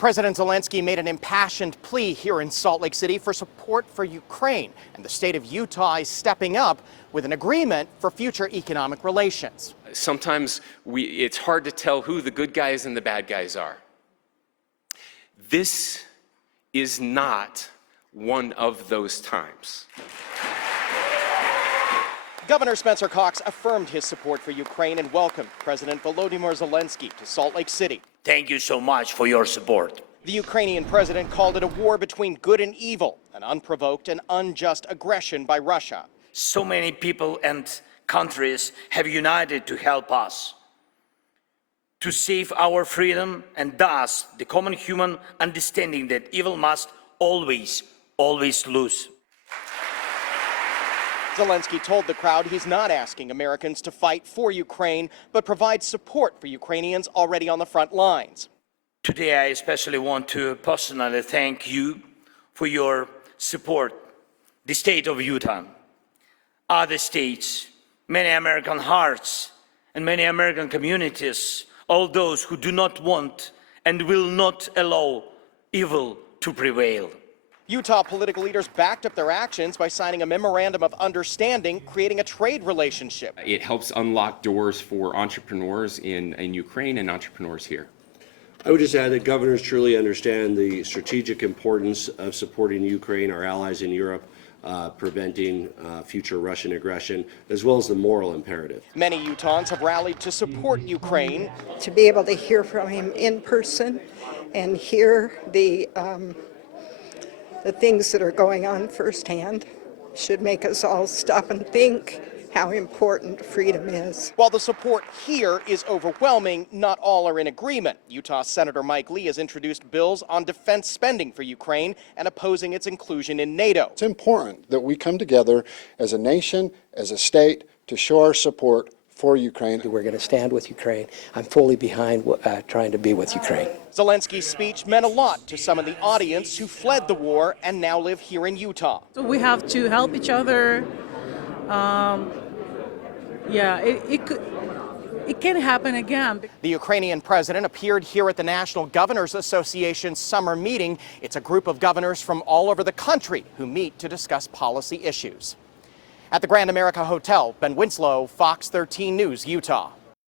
President Zelenskyy made an impassioned plea here in Salt Lake City for support for Ukraine, and the state of Utah is stepping up with an agreement for future economic relations. Sometimes it's hard to tell who the good guys and the bad guys are. This is not one of those times. Governor Spencer Cox affirmed his support for Ukraine and welcomed President Volodymyr Zelenskyy to Salt Lake City. Thank you so much for your support. The Ukrainian president called it a war between good and evil, an unprovoked and unjust aggression by Russia. So many people and countries have united to help us to save our freedom and thus the common human understanding that evil must always lose. Zelenskyy told the crowd he's not asking Americans to fight for Ukraine, but provide support for Ukrainians already on the front lines. Today, I especially want to personally thank you for your support, the state of Utah, other states, many American hearts, and many American communities, all those who do not want and will not allow evil to prevail. Utah political leaders backed up their actions by signing a memorandum of understanding, creating a trade relationship. It helps unlock doors for entrepreneurs in Ukraine and entrepreneurs here. I would just add that governors truly understand the strategic importance of supporting Ukraine, our allies in Europe, preventing future Russian aggression, as well as the moral imperative. Many Utahns have rallied to support Ukraine. To be able to hear from him in person and hear the things that are going on firsthand should make us all stop and think how important freedom is. While the support here is overwhelming, not all are in agreement. Utah Senator Mike Lee has introduced bills on defense spending for Ukraine and opposing its inclusion in NATO. It's important that we come together as a nation, as a state, to show our support for Ukraine. We're going to stand with Ukraine. I'm fully behind trying to be with Ukraine. Zelensky's speech meant a lot to some of the audience who fled the war and now live here in Utah. So we have to help each other. It can happen again. The Ukrainian president appeared here at the National Governors Association's summer meeting. It's a group of governors from all over the country who meet to discuss policy issues. At the Grand America Hotel, Ben Winslow, Fox 13 News, Utah.